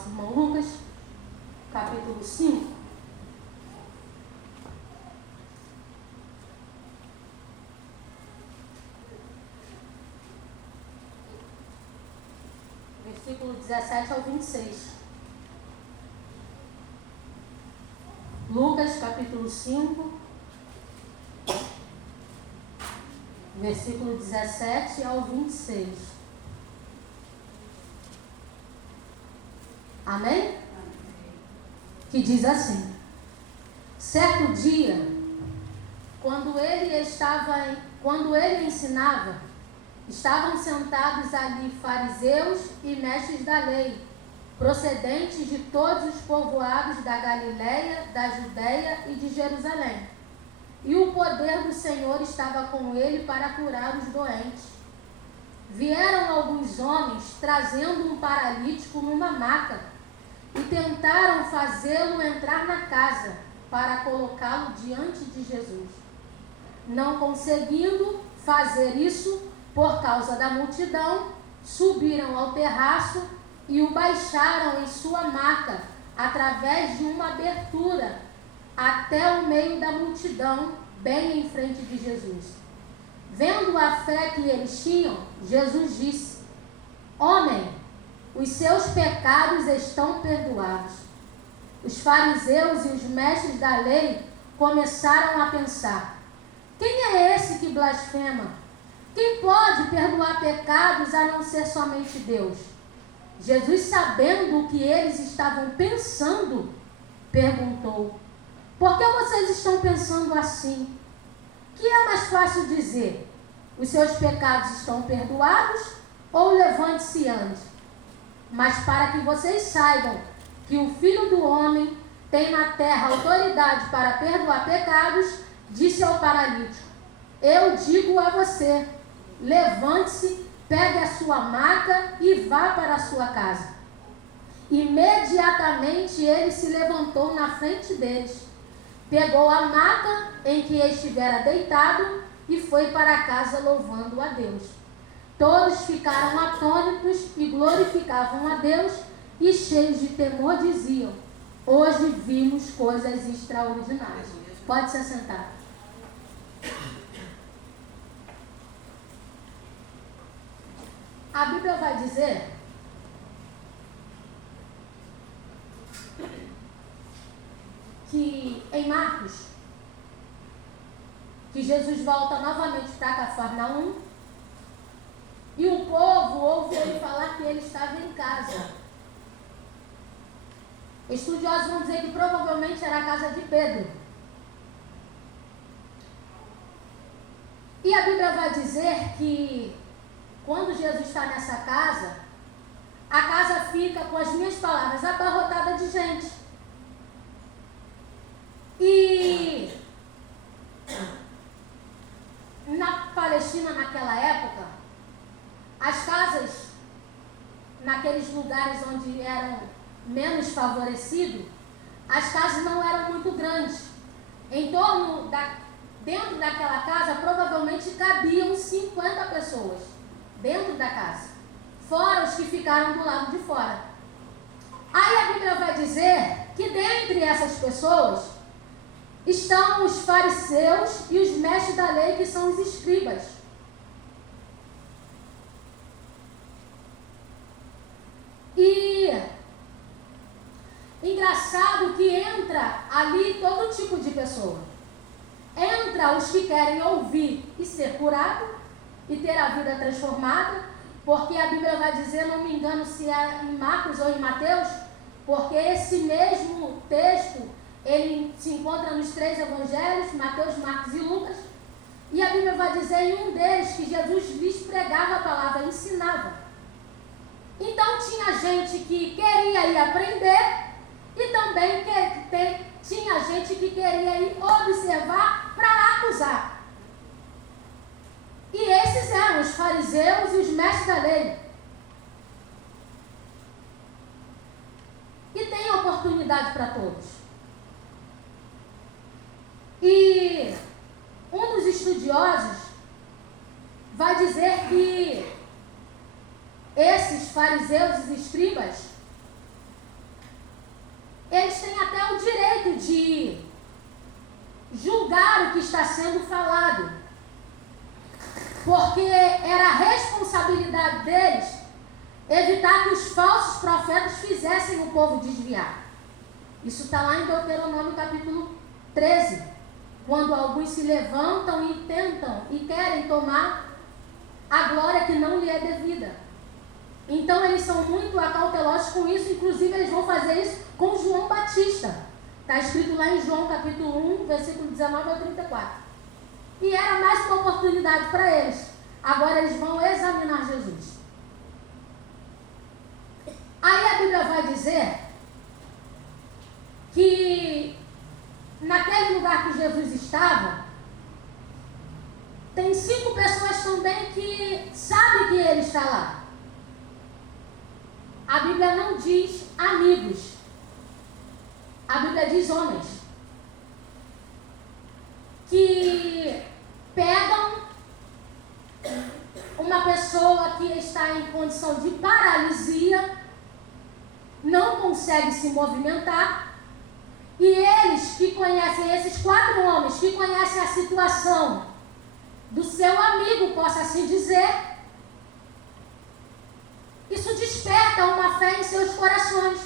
nosso irmão Lucas, capítulo 5. Versículo 17 ao 26. Lucas, capítulo 5, versículo 17 ao 26. Amém? Que diz assim: certo dia, quando ele ensinava, estavam sentados ali fariseus e mestres da lei, procedentes de todos os povoados da Galileia, da Judeia e de Jerusalém. E o poder do Senhor estava com ele para curar os doentes. Vieram alguns homens trazendo um paralítico numa maca e tentaram fazê-lo entrar na casa para colocá-lo diante de Jesus. Não conseguindo fazer isso por causa da multidão, subiram ao terraço e o baixaram em sua maca através de uma abertura até o meio da multidão, bem em frente de Jesus. Vendo a fé que eles tinham, Jesus disse: homem, os seus pecados estão perdoados. Os fariseus e os mestres da lei começaram a pensar: quem é esse que blasfema? Quem pode perdoar pecados a não ser somente Deus? Jesus, sabendo o que eles estavam pensando, perguntou: por que vocês estão pensando assim? Que é mais fácil dizer: os seus pecados estão perdoados, ou levante-se e ande? Mas para que vocês saibam que o Filho do Homem tem na terra autoridade para perdoar pecados, disse ao paralítico: eu digo a você, levante-se, pegue a sua maca e vá para a sua casa. Imediatamente ele se levantou na frente deles, pegou a maca em que estivera deitado e foi para casa louvando a Deus. Todos ficaram atônitos e glorificavam a Deus e, cheios de temor, diziam: hoje vimos coisas extraordinárias. Pode se assentar. A Bíblia vai dizer que em Marcos, que Jesus volta novamente para Cafarnaum e o povo ouve ele falar que ele estava em casa. Estudiosos vão dizer que provavelmente era a casa de Pedro. E a Bíblia vai dizer que quando Jesus está nessa casa, a casa fica, com as minhas palavras, abarrotada de gente. E na Palestina, naquela época, as casas, naqueles lugares onde eram menos favorecidos, as casas não eram muito grandes. Dentro daquela casa, provavelmente cabiam 50 pessoas dentro da casa, fora os que ficaram do lado de fora. Aí a Bíblia vai dizer que dentre essas pessoas estão os fariseus e os mestres da lei, que são os escribas. E engraçado que entra ali todo tipo de pessoa. Entra os que querem ouvir e ser curado e ter a vida transformada, porque a Bíblia vai dizer, não me engano se é em Marcos ou em Mateus, porque esse mesmo texto ele se encontra nos 3 evangelhos, Mateus, Marcos e Lucas, e a Bíblia vai dizer em um deles que Jesus lhes pregava a palavra, ensinava. Então tinha gente que queria ir aprender e também tinha gente que queria ir observar para acusar. E esses eram os fariseus e os mestres da lei. E tem oportunidade para todos. E um dos estudiosos vai dizer que esses fariseus e escribas, eles têm até o direito de julgar o que está sendo falado, porque era a responsabilidade deles evitar que os falsos profetas fizessem o povo desviar. Isso está lá em Deuteronômio capítulo 13, quando alguns se levantam e tentam e querem tomar a glória que não lhe é devida. Então eles são muito acautelosos com isso, inclusive eles vão fazer isso com João Batista. Está escrito lá em João capítulo 1, versículo 19 ao 34. E era mais uma oportunidade para eles. Agora eles vão examinar Jesus. Aí a Bíblia vai dizer que naquele lugar que Jesus estava, tem 5 pessoas também que sabem que ele está lá. A Bíblia não diz amigos. A Bíblia diz homens. Que pegam uma pessoa que está em condição de paralisia, não consegue se movimentar, e eles que conhecem, esses 4 homens que conhecem a situação do seu amigo, possa assim dizer, isso desperta uma fé em seus corações.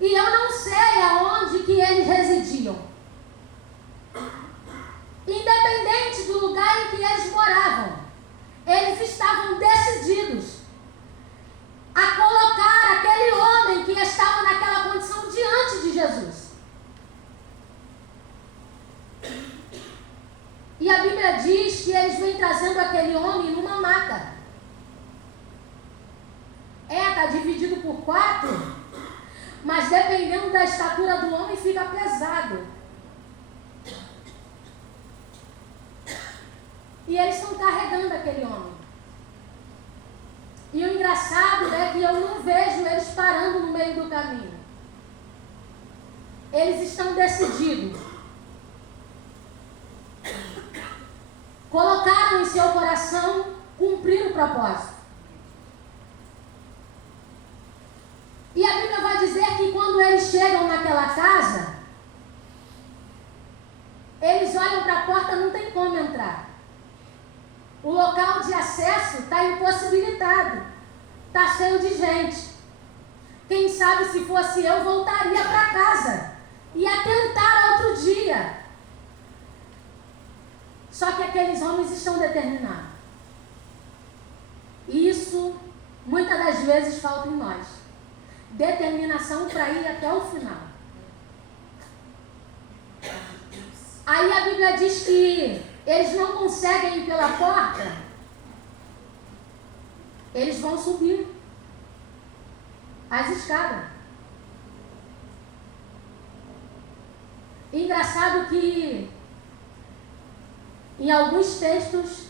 E eu não sei aonde que eles residiam. Independente do lugar em que eles moravam, eles estavam decididos a colocar aquele homem que estava naquela condição diante de Jesus. E a Bíblia diz que eles vêm trazendo aquele homem numa maca. Está dividido por 4, mas dependendo da estatura do homem fica pesado. E eles estão carregando aquele homem. E o engraçado é que eu não vejo eles parando no meio do caminho. Eles estão decididos. Colocaram em seu coração cumprir o propósito. E a Bíblia vai dizer que quando eles chegam naquela casa, eles olham para a porta, não tem como entrar. O local de acesso está impossibilitado. Está cheio de gente. Quem sabe se fosse eu, voltaria para casa. Ia tentar outro dia. Só que aqueles homens estão determinados. E isso, muitas das vezes, falta em nós. Determinação para ir até o final. Aí a Bíblia diz que eles não conseguem ir pela porta, eles vão subir as escadas. Engraçado que em alguns textos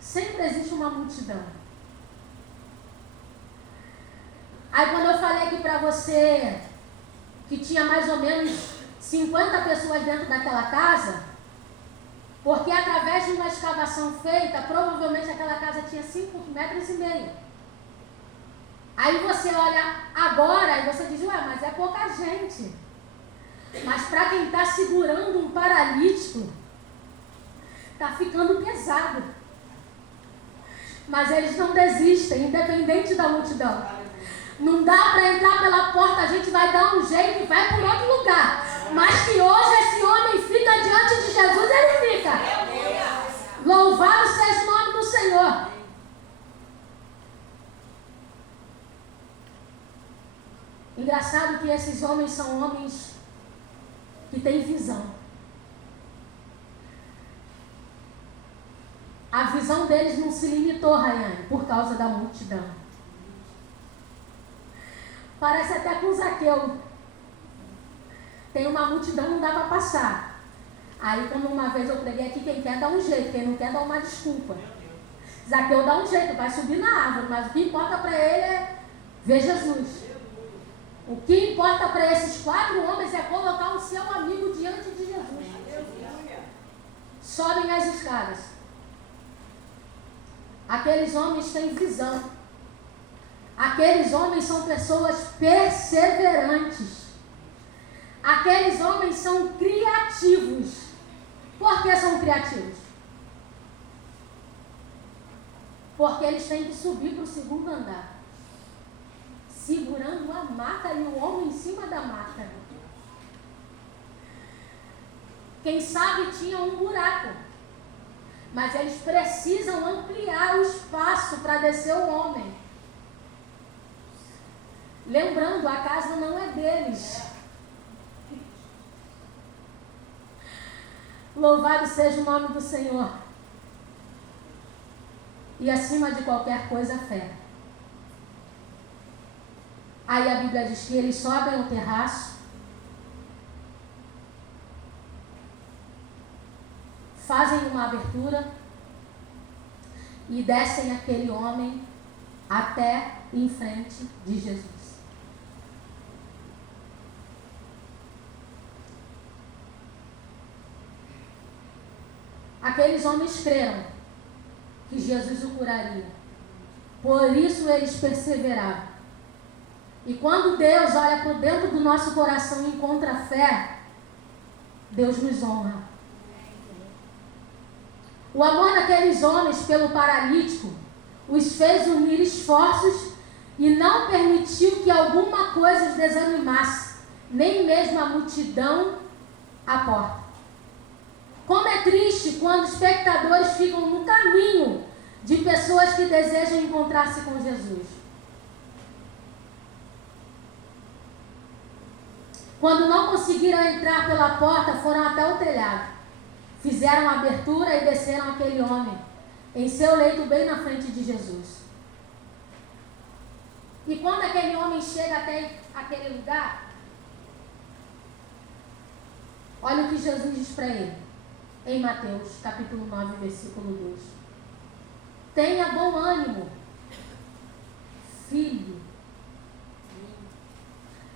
sempre existe uma multidão. Aí quando eu falei aqui para você que tinha mais ou menos 50 pessoas dentro daquela casa, porque através de uma escavação feita, provavelmente aquela casa tinha 5,5 metros. Aí você olha agora e você diz, ué, mas é pouca gente. Mas para quem está segurando um paralítico, está ficando pesado. Mas eles não desistem, independente da multidão. Não dá para entrar pela porta, a gente vai dar um jeito e vai para outro lugar. Mas que hoje esse homem fica diante de Jesus, ele fica. Louvado seja o nome do Senhor. Engraçado que esses homens são homens que têm visão. A visão deles não se limitou, Rayane, por causa da multidão. Parece até com Zaqueu. Tem uma multidão, não dá para passar. Aí, como uma vez eu preguei aqui, quem quer dá um jeito, quem não quer dá uma desculpa. Zaqueu dá um jeito, vai subir na árvore, mas o que importa para ele é ver Jesus. O que importa para esses 4 homens é colocar o seu amigo diante de Jesus. Sobem as escadas. Aqueles homens têm visão. Aqueles homens são pessoas perseverantes. Aqueles homens são criativos. Por que são criativos? Porque eles têm que subir para o segundo andar, segurando a maca e o homem em cima da maca. Quem sabe tinha um buraco, mas eles precisam ampliar o espaço para descer o homem. Lembrando, a casa não é deles. Louvado seja o nome do Senhor. E acima de qualquer coisa, fé. Aí a Bíblia diz que eles sobem ao terraço, fazem uma abertura e descem aquele homem até em frente de Jesus. Aqueles homens creram que Jesus o curaria. Por isso eles perseveraram. E quando Deus olha por dentro do nosso coração e encontra fé, Deus nos honra. O amor daqueles homens pelo paralítico os fez unir esforços e não permitiu que alguma coisa os desanimasse, nem mesmo a multidão à porta. Como é triste quando espectadores ficam no caminho de pessoas que desejam encontrar-se com Jesus. Quando não conseguiram entrar pela porta, foram até o telhado. Fizeram a abertura e desceram aquele homem em seu leito bem na frente de Jesus. E quando aquele homem chega até aquele lugar, olha o que Jesus diz para ele. Em Mateus, capítulo 9, versículo 2. Tenha bom ânimo, filho.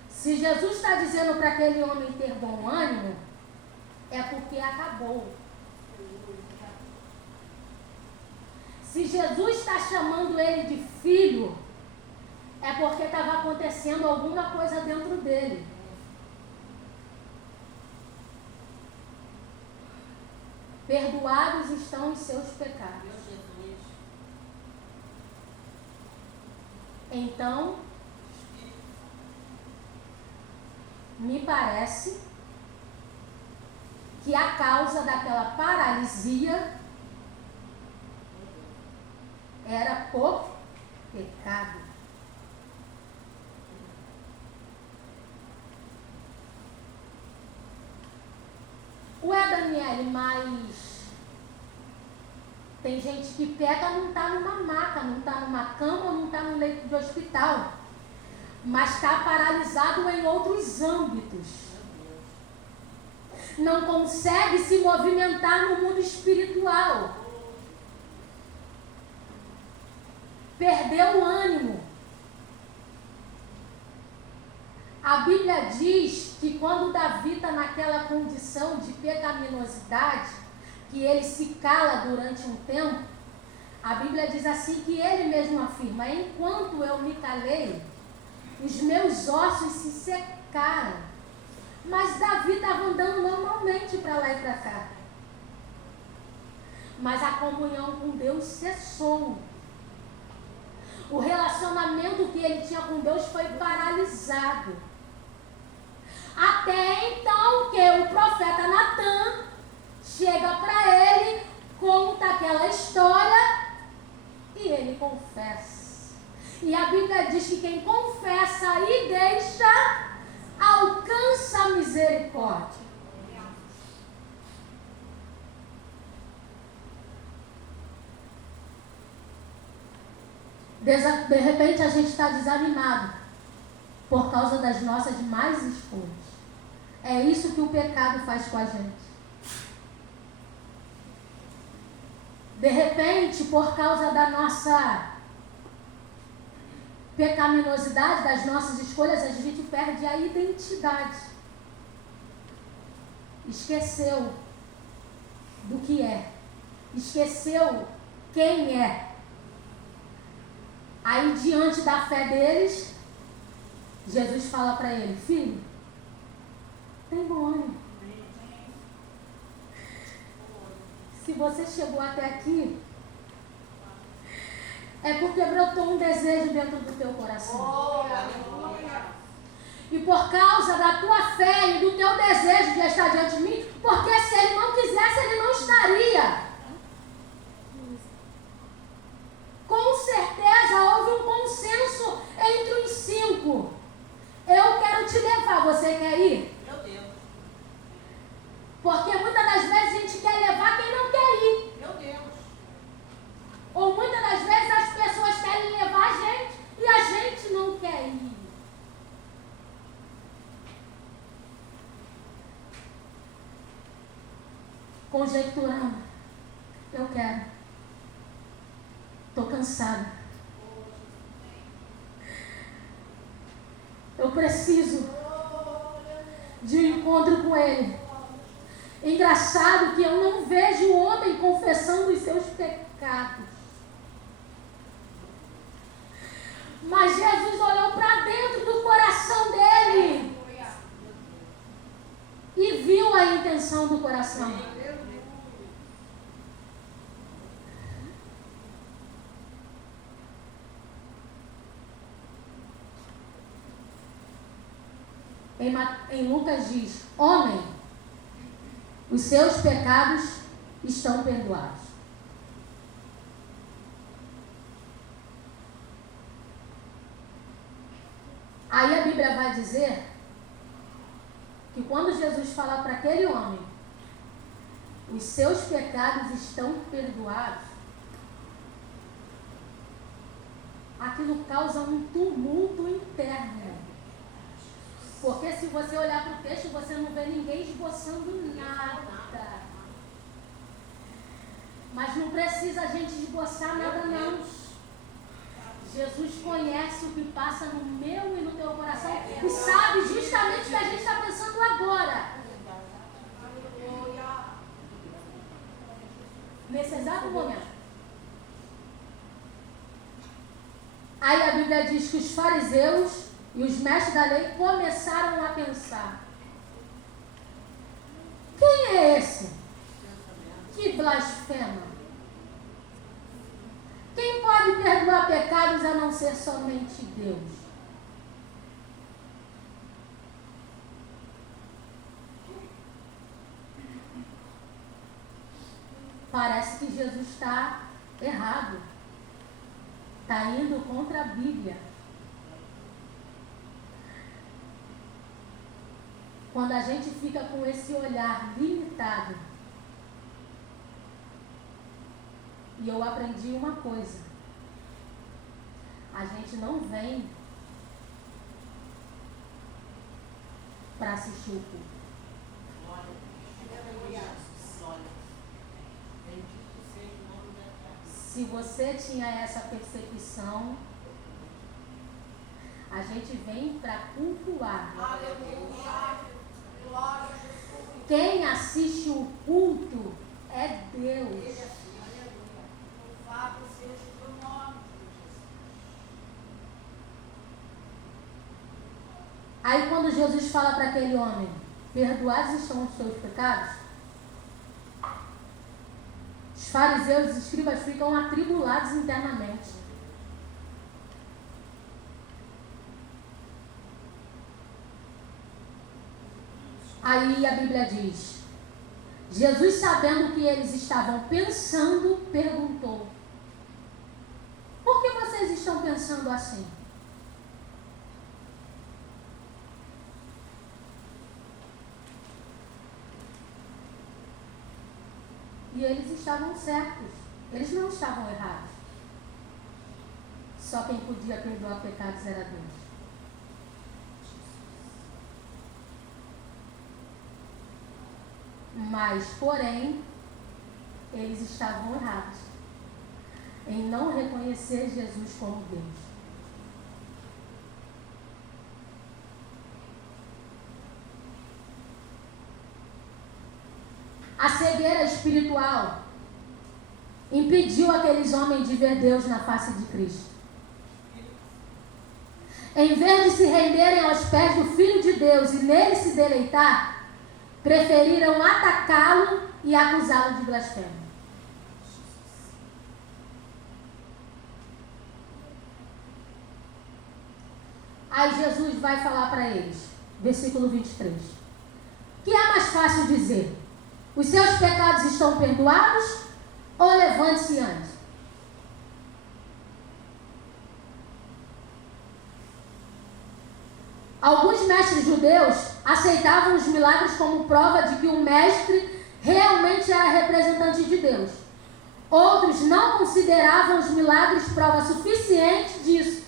Se Jesus está dizendo para aquele homem ter bom ânimo, é porque acabou. Se Jesus está chamando ele de filho, é porque estava acontecendo alguma coisa dentro dele. Perdoados estão os seus pecados. Então, me parece que a causa daquela paralisia era o pecado. Ué, Daniele, mas tem gente que peca, não está numa maca, não está numa cama, não está no leito de hospital, mas está paralisado em outros âmbitos. Não consegue se movimentar no mundo espiritual. Perdeu o ânimo. A Bíblia diz que quando Davi está naquela condição de pecaminosidade, que ele se cala durante um tempo, a Bíblia diz assim que ele mesmo afirma: enquanto eu me calei, os meus ossos se secaram. Mas Davi estava andando normalmente para lá e para cá. Mas a comunhão com Deus cessou. O relacionamento que ele tinha com Deus foi paralisado. Até então que o profeta Natan chega para ele, conta aquela história e ele confessa. E a Bíblia diz que quem confessa e deixa, alcança a misericórdia. De repente a gente está desanimado por causa das nossas más escolhas. É isso que o pecado faz com a gente. De repente, por causa da nossa pecaminosidade, das nossas escolhas, a gente perde a identidade. Esqueceu do que é. Esqueceu quem é. Aí, diante da fé deles, Jesus fala para ele: filho, tem bom ânimo. Se você chegou até aqui, é porque brotou um desejo dentro do teu coração. E por causa da tua fé e do teu desejo de estar diante de mim, porque se ele não quisesse, ele não estaria. Com certeza houve um consenso entre os 5. Eu quero te levar, você quer ir? Meu Deus. Porque muitas das vezes a gente quer levar quem não quer ir. Meu Deus. Ou muitas das vezes as pessoas querem levar a gente e a gente não quer ir. Conjecturando. Eu quero. Estou cansada. Eu preciso de um encontro com Ele. Engraçado que eu não vejo o homem confessando os seus pecados. Mas Jesus olhou para dentro do coração dele e viu a intenção do coração. Em Lucas diz: homem, os seus pecados estão perdoados. Aí a Bíblia vai dizer que quando Jesus fala para aquele homem, os seus pecados estão perdoados, aquilo causa um tumulto interno. Porque se você olhar para o texto, você não vê ninguém esboçando nada. Mas não precisa a gente esboçar nada, não. Jesus conhece o que passa no meu e no teu coração e sabe justamente o que a gente está pensando agora. Nesse exato momento. Aí a Bíblia diz que os fariseus e os mestres da lei começaram a pensar: quem é esse que blasfema? Quem pode perdoar pecados a não ser somente Deus? Parece que Jesus está errado. Está indo contra a Bíblia. Quando a gente fica com esse olhar limitado, e eu aprendi uma coisa: a gente não vem para assistir o culto. Se você tinha essa percepção, a gente vem para cultuar. Quem assiste o culto é Deus. Aí quando Jesus fala para aquele homem: perdoados estão os seus pecados, os fariseus e os escribas ficam atribulados internamente. Aí a Bíblia diz: Jesus, sabendo o que eles estavam pensando, perguntou: por que vocês estão pensando assim? E eles estavam certos, eles não estavam errados. Só quem podia perdoar pecados era Deus. Mas, porém, eles estavam errados em não reconhecer Jesus como Deus. A cegueira espiritual impediu aqueles homens de ver Deus na face de Cristo. em vez de se renderem aos pés do Filho de Deus e nele se deleitar, preferiram atacá-lo e acusá-lo de blasfêmia. Aí Jesus vai falar para eles, versículo 23. Que é mais fácil dizer? Os seus pecados estão perdoados ou levante-se e ande? Alguns mestres judeus aceitavam os milagres como prova de que o mestre realmente era representante de Deus. Outros não consideravam os milagres prova suficiente disso,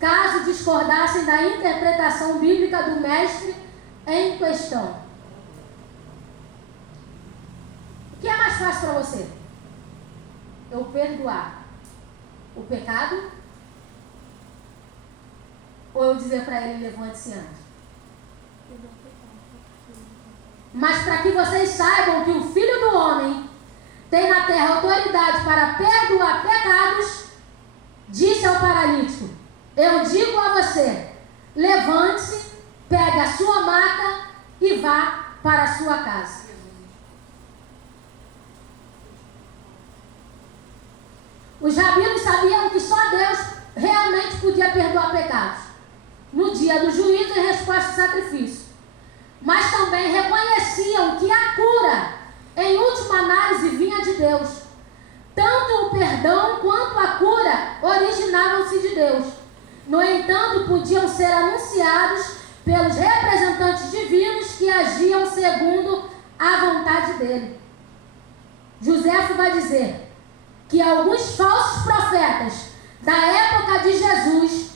caso discordassem da interpretação bíblica do mestre em questão. O que é mais fácil para você? Eu perdoar o pecado ou eu dizer para ele, levante-se e ande? Mas para que vocês saibam que o Filho do Homem tem na terra autoridade para perdoar pecados, disse ao paralítico, eu digo a você, levante-se, pegue a sua maca e vá para a sua casa. Os rabinos sabiam que só Deus realmente podia perdoar pecados no dia do juízo em resposta ao sacrifício. Mas também reconheciam que a cura, em última análise, vinha de Deus. Tanto o perdão quanto a cura originavam-se de Deus. No entanto, podiam ser anunciados pelos representantes divinos que agiam segundo a vontade dele. Joséfo vai dizer que alguns falsos profetas da época de Jesus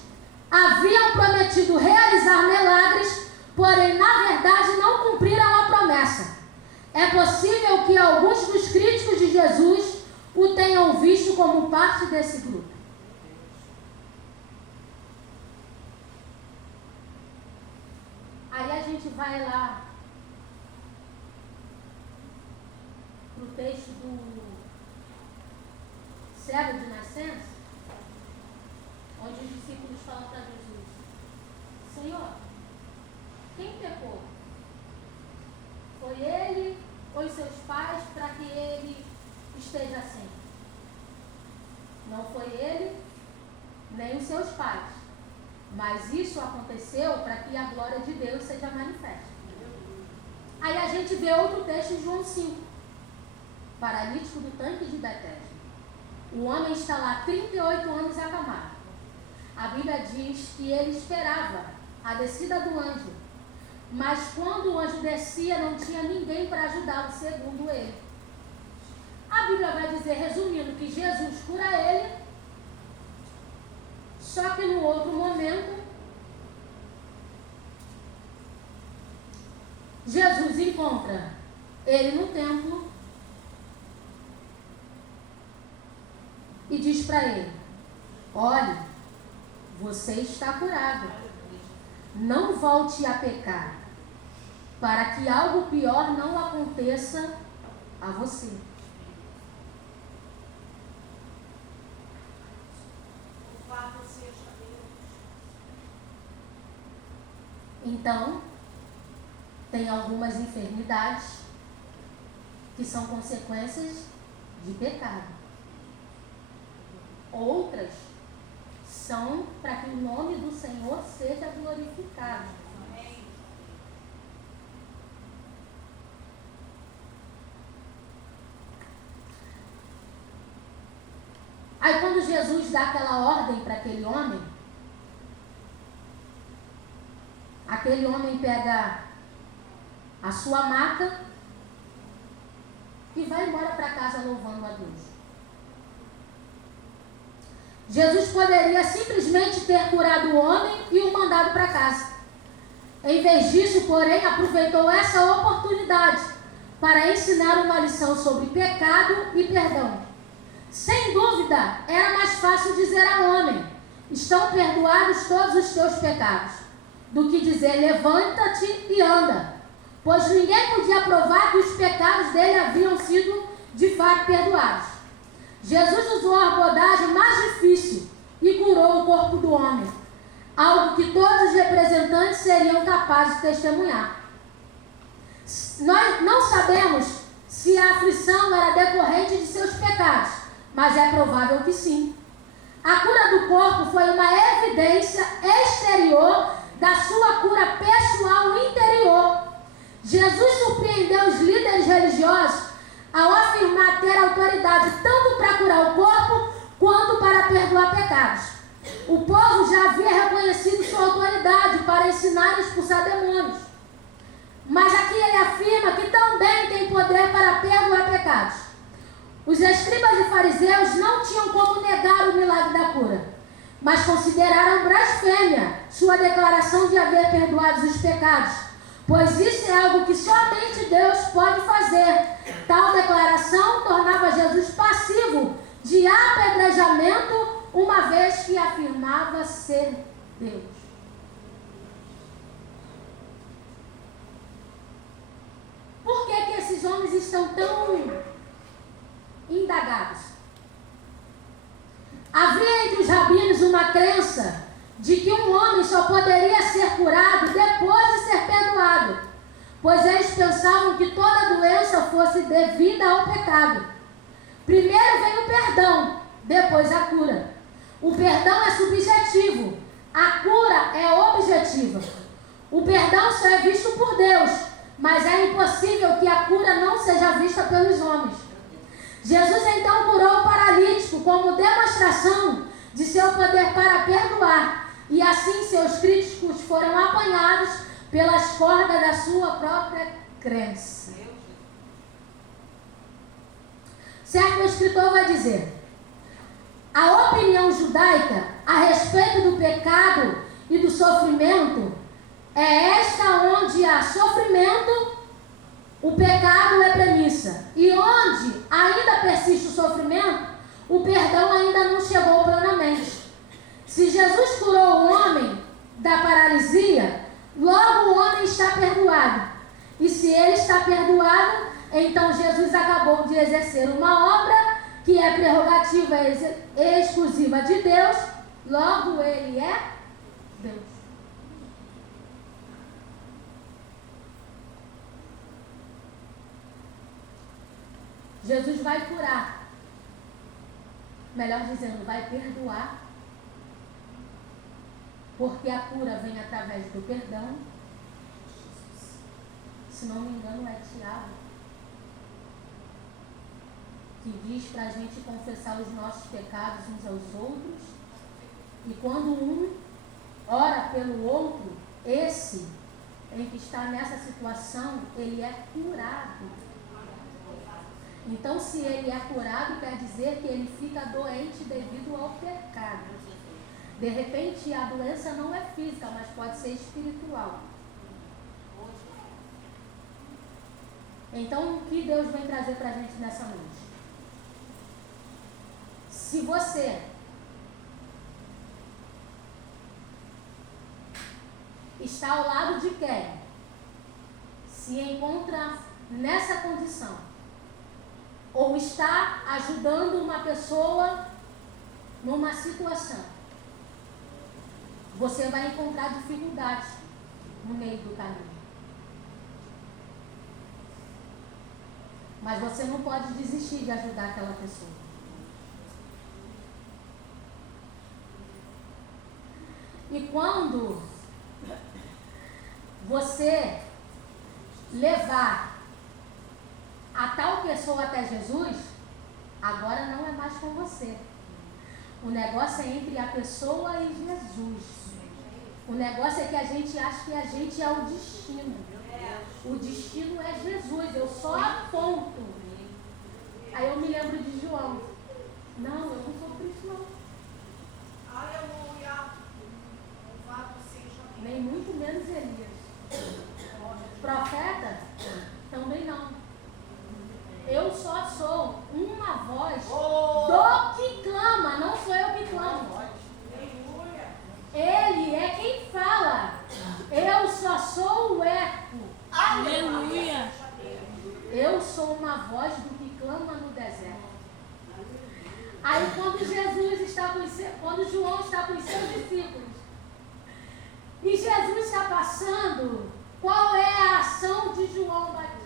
haviam prometido realizar milagres, porém, na verdade, não cumpriram a promessa. É possível que alguns dos críticos de Jesus o tenham visto como parte desse grupo. Aí a gente vai lá para o texto do cego de nascença, onde os discípulos falam para Jesus, Senhor, quem pecou? Foi ele ou os seus pais para que ele esteja assim? Não foi ele, nem os seus pais. Mas isso aconteceu para que a glória de Deus seja manifesta. Aí a gente vê outro texto em João 5. Paralítico do tanque de Betesda. O homem está lá 38 anos acamado. A Bíblia diz que ele esperava a descida do anjo. Mas quando o anjo descia, não tinha ninguém para ajudá-lo, segundo ele. A Bíblia vai dizer, resumindo, que Jesus cura ele, só que no outro momento, Jesus encontra ele no templo e diz para ele, olhe, você está curado, não volte a pecar, para que algo pior não aconteça a você. Então, tem algumas enfermidades que são consequências de pecado. Outras são para que o nome do Senhor seja glorificado. Aí quando Jesus dá aquela ordem para aquele homem pega a sua maca e vai embora para casa louvando a Deus. Jesus poderia simplesmente ter curado o homem e o mandado para casa. Em vez disso, porém, aproveitou essa oportunidade para ensinar uma lição sobre pecado e perdão. Sem dúvida, era mais fácil dizer ao homem, estão perdoados todos os teus pecados, do que dizer, levanta-te e anda, pois ninguém podia provar que os pecados dele haviam sido de fato perdoados. Jesus usou a abordagem mais difícil e curou o corpo do homem. algo que todos os representantes seriam capazes de testemunhar. Nós não sabemos se a aflição era decorrente de seus pecados, mas é provável que sim. A cura do corpo foi uma evidência exterior da sua cura pessoal interior. Jesus surpreendeu os líderes religiosos ao afirmar ter autoridade tanto para curar o corpo quanto para perdoar pecados. O povo já havia reconhecido sua autoridade para ensinar e expulsar demônios. Mas aqui ele afirma que também tem poder para perdoar pecados. Os escribas e fariseus não tinham como negar o milagre da cura, mas consideraram blasfêmia sua declaração de haver perdoado os pecados, pois isso é algo que somente Deus pode fazer. Tal declaração tornava Jesus passivo de apedrejamento, uma vez que afirmava ser Deus. Por que esses homens estão tão indagados? Havia entre os rabinos uma crença de que um homem só poderia ser curado depois de ser perdoado, pois eles pensavam que toda doença fosse devida ao pecado. Primeiro vem o perdão, depois a cura. O perdão é subjetivo, a cura é objetiva. O perdão só é visto por Deus, mas é impossível que a cura não seja vista pelos homens. Jesus então curou o paralítico como demonstração de seu poder para perdoar, e assim seus críticos foram apanhados pelas cordas da sua própria crença. Certo escritor vai dizer: a opinião judaica a respeito do pecado e do sofrimento é esta: onde há sofrimento, o pecado é premissa, e onde ainda persiste o sofrimento, o perdão ainda não chegou plenamente. Se Jesus curou o homem da paralisia, logo o homem está perdoado. E se ele está perdoado, então Jesus acabou de exercer uma obra que é prerrogativa exclusiva de Deus, logo ele é Deus. Jesus vai curar, melhor dizendo, vai perdoar, porque a cura vem através do perdão. Se não me engano é Tiago, que diz para a gente confessar os nossos pecados uns aos outros, e quando um ora pelo outro, esse em que está nessa situação, ele é curado. Então, se ele é curado, quer dizer que ele fica doente devido ao pecado. De repente, a doença não é física, mas pode ser espiritual. Então, o que Deus vem trazer para a gente nessa noite? Se você está ao lado de quem se encontra nessa condição, ou está ajudando uma pessoa numa situação, você vai encontrar dificuldades no meio do caminho. Mas você não pode desistir de ajudar aquela pessoa. E quando você levar a tal pessoa até Jesus, agora não é mais com você. O negócio é entre a pessoa e Jesus. O negócio é que a gente acha que a gente é o destino. O destino é Jesus, eu só aponto. Aí eu me lembro de João. Não, eu não sou Cristo, não. Aleluia. Louvado seja Deus. Nem muito menos Elias. Profeta? Também não. Eu só sou uma voz do que clama, não sou eu que clamo. Ele é quem fala. Eu só sou o eco. Aleluia. Eu sou uma voz do que clama no deserto. Aí quando João está com os seus discípulos, E Jesus está passando. Qual é a ação de João Batista?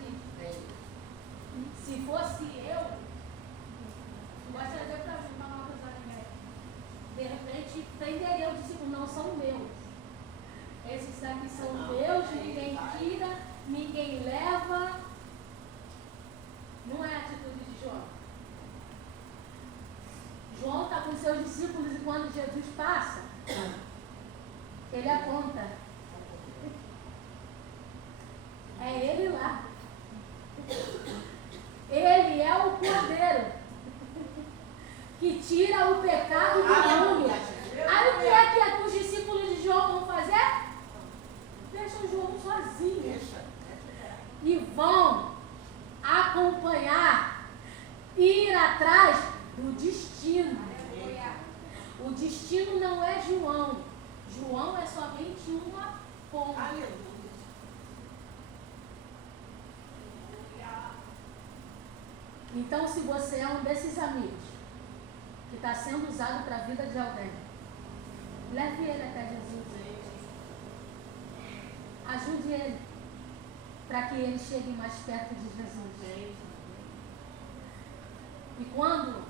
Se fosse eu, vai trazer para mim uma nota dos alimentos. De repente, prenderia o discípulo, não são meus. Esses daqui são meus, ninguém tira, ninguém leva. Não é a atitude de João. João está com seus discípulos e quando Jesus passa, ele aponta. É ele lá. Ele é o Cordeiro que tira o pecado do mundo. Aí o que é que os discípulos de João vão fazer? Deixam João sozinho. E vão acompanhar, ir atrás do destino. O destino não é João. João é somente uma ponte. Então, se você é um desses amigos que está sendo usado para a vida de alguém, leve ele até Jesus. Ajude ele para que ele chegue mais perto de Jesus. E quando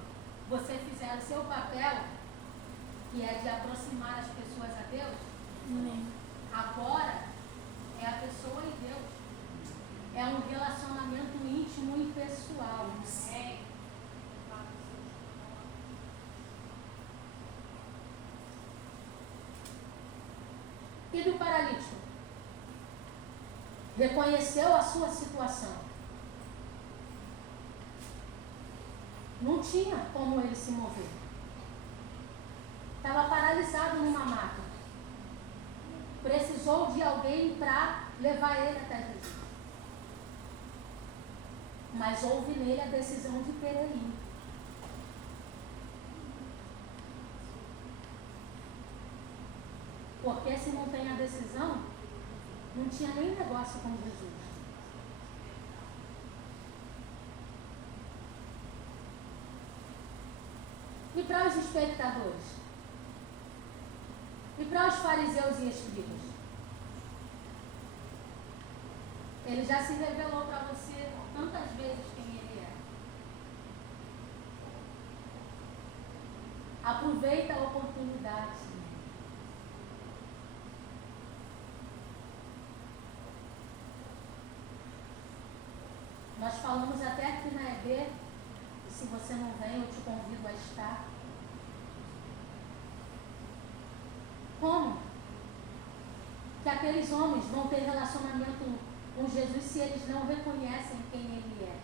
você fizer o seu papel, que é de aproximar as pessoas a Deus, agora é a pessoa e Deus. É um relacionamento íntimo e pessoal. E do paralítico? Reconheceu a sua situação. Não tinha como ele se mover. Estava paralisado numa maca. Precisou de alguém para levar ele até Jesus. Mas houve nele a decisão de querer ir. Porque se não tem a decisão, não tinha nem negócio com Jesus. E para os espectadores? E para os fariseus e escribas? Ele já se revelou para você tantas vezes quem ele é. Aproveita a oportunidade. Nós falamos até aqui na EB, e se você não vem, eu te convido a estar. Como que aqueles homens vão ter relacionamento com Jesus se eles não reconhecem quem ele é?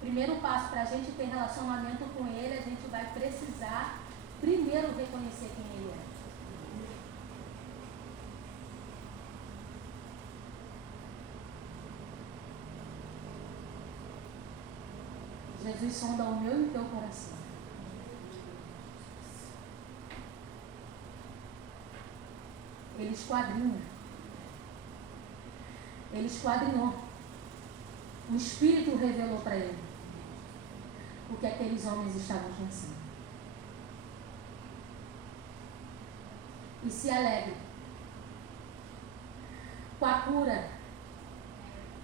Primeiro passo para a gente ter relacionamento com ele, a gente vai precisar primeiro reconhecer quem ele é. Jesus sonda o meu e o teu coração. Ele esquadrinha. Ele esquadrinhou. O Espírito revelou para ele o que aqueles homens estavam pensando. E se alegre com a cura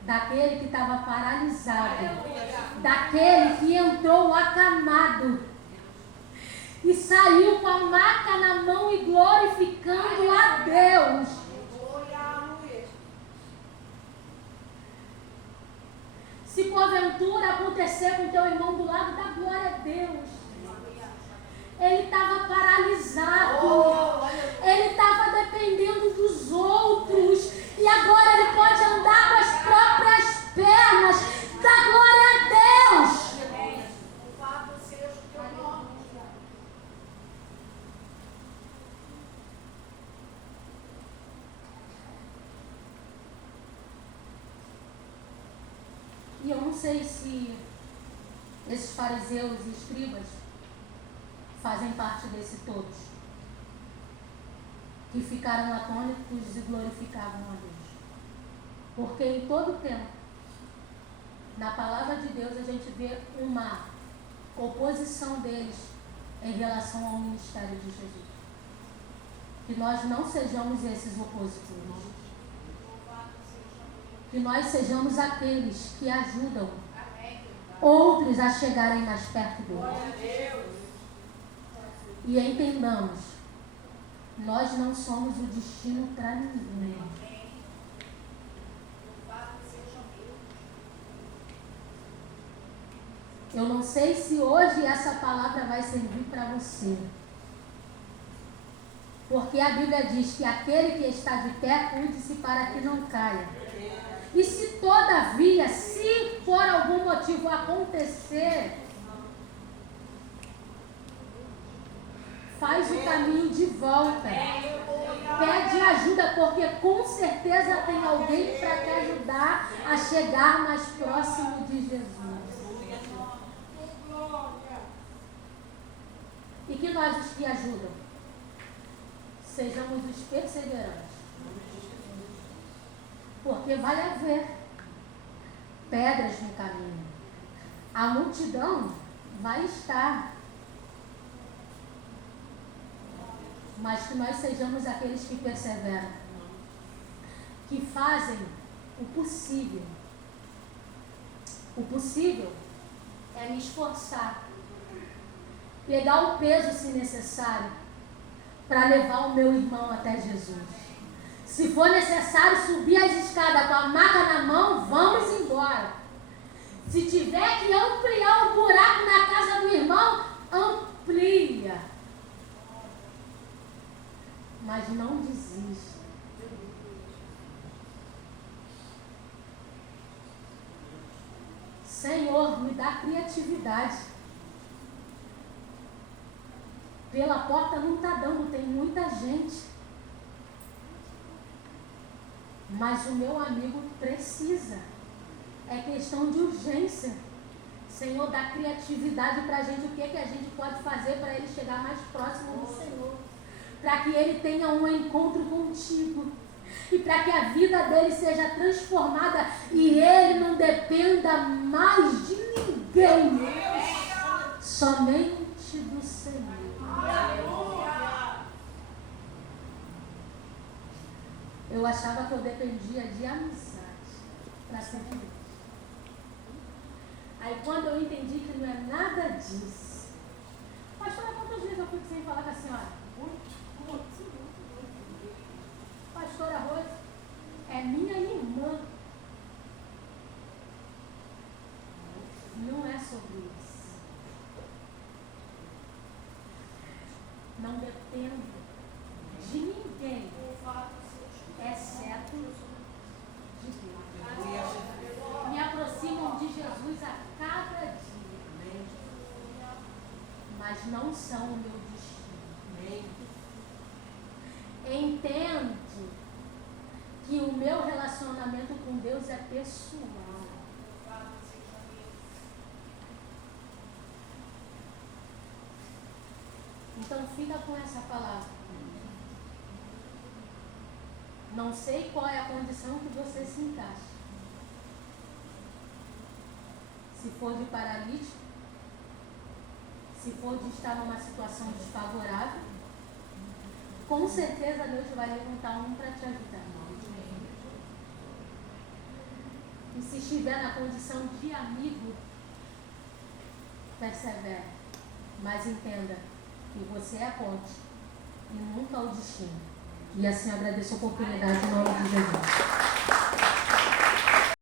daquele que estava paralisado, daquele que entrou acamado e saiu com a maca na mão e glorificando a Deus. Se porventura acontecer com teu irmão do lado, dá glória a Deus. Ele estava paralisado, ele estava dependendo dos outros, e agora ele pode andar com as próprias pernas. Dá glória a Deus. Louvado seja o teu nome. E eu não sei se esses fariseus e escribas fazem parte desse todos, que ficaram atônitos e glorificavam a Deus. Porque em todo tempo, na palavra de Deus, a gente vê uma oposição deles em relação ao ministério de Jesus. Que nós não sejamos esses opositores. Que nós sejamos aqueles que ajudam outros a chegarem mais perto dele. E entendamos, nós não somos o destino para ninguém. Eu não sei se hoje essa palavra vai servir para você. Porque a Bíblia diz que aquele que está de pé, cuide-se para que não caia. E se todavia, se por algum motivo acontecer, faz o caminho de volta. Pede ajuda, porque com certeza tem alguém para te ajudar a chegar mais próximo de Jesus. E que nós, os que ajudam, sejamos os perseverantes. Porque vai haver pedras no caminho. A multidão vai estar. Mas que nós sejamos aqueles que perseveram. Que fazem o possível. O possível é me esforçar. Pegar o peso, se necessário, para levar o meu irmão até Jesus. Se for necessário subir as escadas com a maca na mão, vamos embora. Se tiver que ampliar o buraco na casa do irmão, amplia. Mas não desista. Senhor, me dá criatividade. Pela porta não está dando, tem muita gente. Mas o meu amigo precisa. É questão de urgência. Senhor, dá criatividade para a gente. O que a gente pode fazer para ele chegar mais próximo do Senhor? Para que ele tenha um encontro contigo. E para que a vida dele seja transformada e ele não dependa mais de ninguém. Somente do Senhor. Eu achava que eu dependia de amizade para ser feliz. Aí quando eu entendi que não é nada disso. Pastora, quantas vezes eu fui sem falar com a senhora? Pastora Rose é minha irmã. Não é sobre isso. Não dependo de ninguém, exceto de Deus. Me aproximam de Jesus a cada dia, mas não são o meu destino. Entendo que o meu relacionamento com Deus é pessoal. Então fica com essa palavra. Não sei qual é a condição que você se encaixa. Se for de paralítico, se for de estar numa situação desfavorável, com certeza Deus vai levantar um para te ajudar. E se estiver na condição de amigo, persevere. Mas entenda que você é a ponte e nunca o destino. E assim agradeço a oportunidade de nome